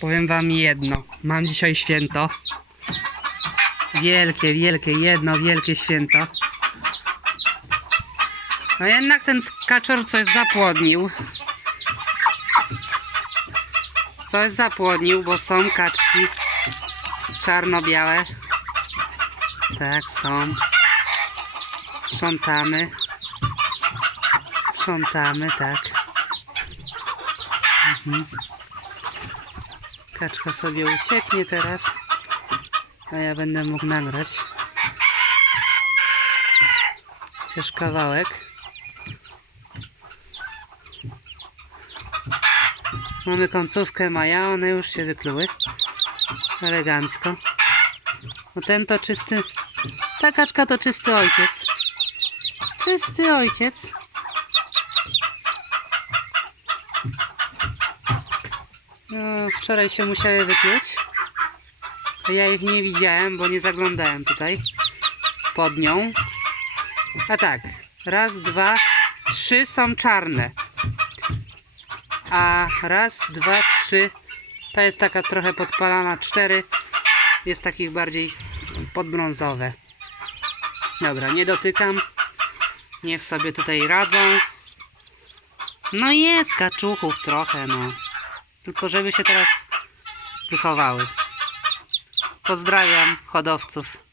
Powiem wam jedno. Mam dzisiaj święto. Wielkie, wielkie, jedno wielkie święto. No jednak ten kaczor coś zapłodnił. Coś zapłodnił, bo są kaczki czarno-białe. Tak, są. Sprzątamy. Sprzątamy, tak. Mhm. Kaczka sobie ucieknie teraz, a ja będę mógł nagrać. Chociaż kawałek. Mamy końcówkę maja, one już się wykluły. Elegancko. No ten to czysty... Ta kaczka to czysty ojciec. Czysty ojciec. No, wczoraj się musiały. A ja ich nie widziałem, bo nie zaglądałem tutaj pod nią. A tak, raz, dwa, trzy są czarne. A raz, dwa, trzy, ta jest taka trochę podpalana, cztery jest takich bardziej podbrązowe. Dobra, nie dotykam. Niech sobie tutaj radzą. No jest kaczuchów trochę, no. Tylko żeby się teraz wychowały. Pozdrawiam hodowców.